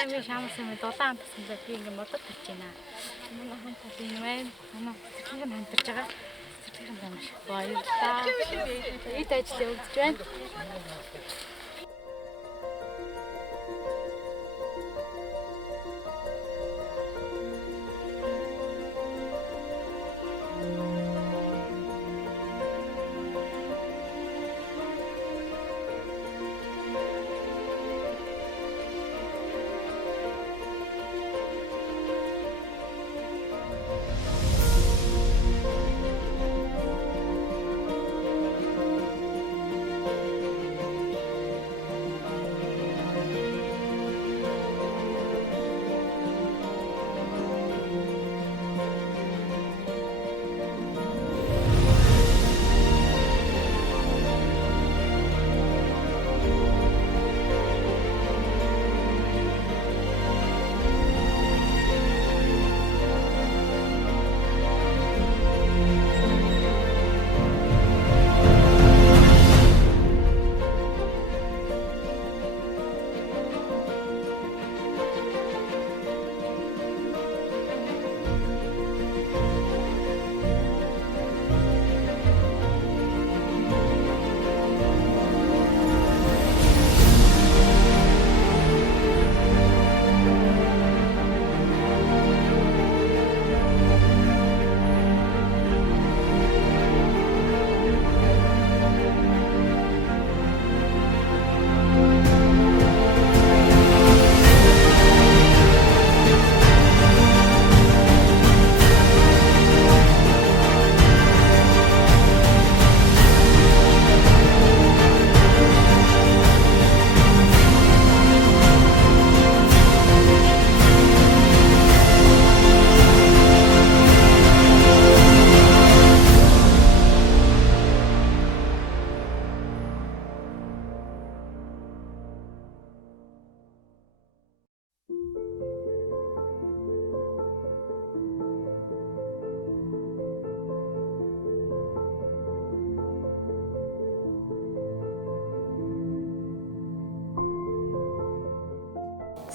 аймгийн шаамсан мэд улаан амтсан бай би ингээд модод төрж байна. Манай хамтаа би нэмээд манай цэцэрлэг хамтарч байгаа. Цэцэрлэг юм шиг баярлалаа. Эд ажил явагдаж байна.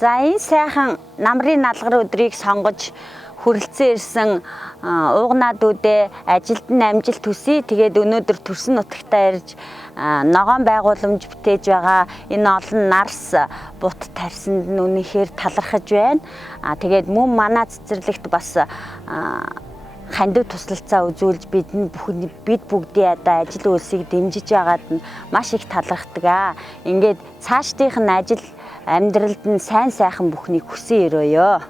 За энэ сайхан намрын налгар өдрийг сонгож хүрэлцэн ирсэн уугнаадуудээ ажилд нь амжилт хүсье. Тэгээд өнөөдөр төрсөн нутагтаа ирж ногоон байгууламж бүтээж байгаа энэ олон нарс бут тарсанд нь үнэхээр талархаж байна. Тэгээд мөн манай цэцэрлэгт бас хандив туслалцаа үзүүлж бид бүгдийн одоо ажил үйлсийг дэмжиж байгаад нь маш их талархдаг. Ингээд цаашдынх нь ажил амьдралд нь сайн сайхан бүхнийг хүсэн өрөөё.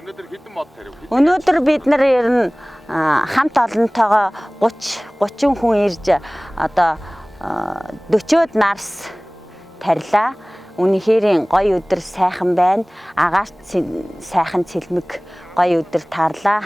Өнөөдөр хэдэн мод тарив? Өнөөдөр бид нар ер нь хамт олонтойгоо 30 хүн ирж одоо 40-од нарс тарилаа. Үнэхээр гоё өдөр сайхан байна. Агаарт сайхан цэлмэг гоё өдөр тарлаа.